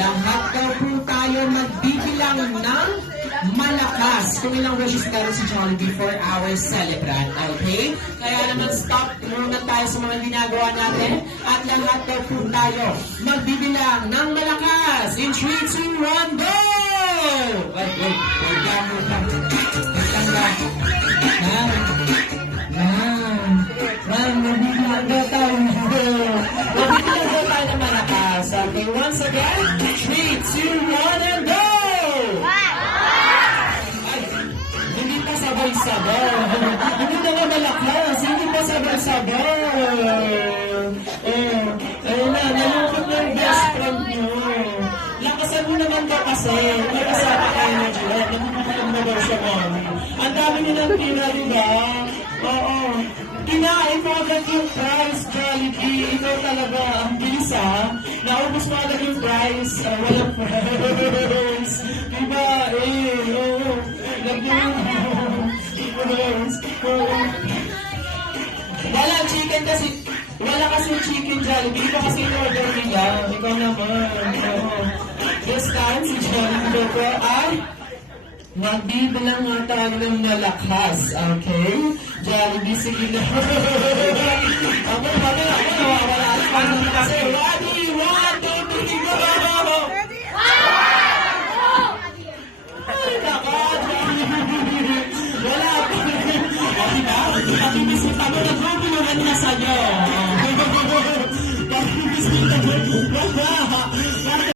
Lahat daw po tayo magbibilang ng malakas kung ilang wishes meron si Jollibee for our celebrant. Okay? Kaya naman stop muna tayo sa mga ginagawa natin at lahat daw po tayo magbibilang ng malakas. In 3, 2, 1, go! Wait lang. Magbibilang daw tayo. Magbibilang daw tayo ng malakas. Okay, once again, 3, 2, 1, and go! Hindi pa sabay-sabay. Hindi naman malakas. Hindi pa sabay-sabay. Ayun na, nalungkot na yung best friend nyo. Lakasan mo naman ba kasi? May kasama kayo na dyan. Nagpupulang na daw siya, mami. Ang dami nyo ng pina, diba? Oo. Kinain mo agad yung prize, Jollibee. Ikaw talaga ang bisa. Naubos mo agad yung prize. Walang prize. Diba? Oo. Wala chicken kasi. Wala kasi chicken Jollibee. Ikaw kasi in-order nila. Ikaw naman. This time, si Jollibee ko ay magbibilang nga tayo ng malakas. Okay? Jollibee, sige na. Ako, nawawala pa naman kasi. Ready? 1, 2, 3, go! Ay, naka, Jollibee. Wala pa. O, diba? Pati bisita mo na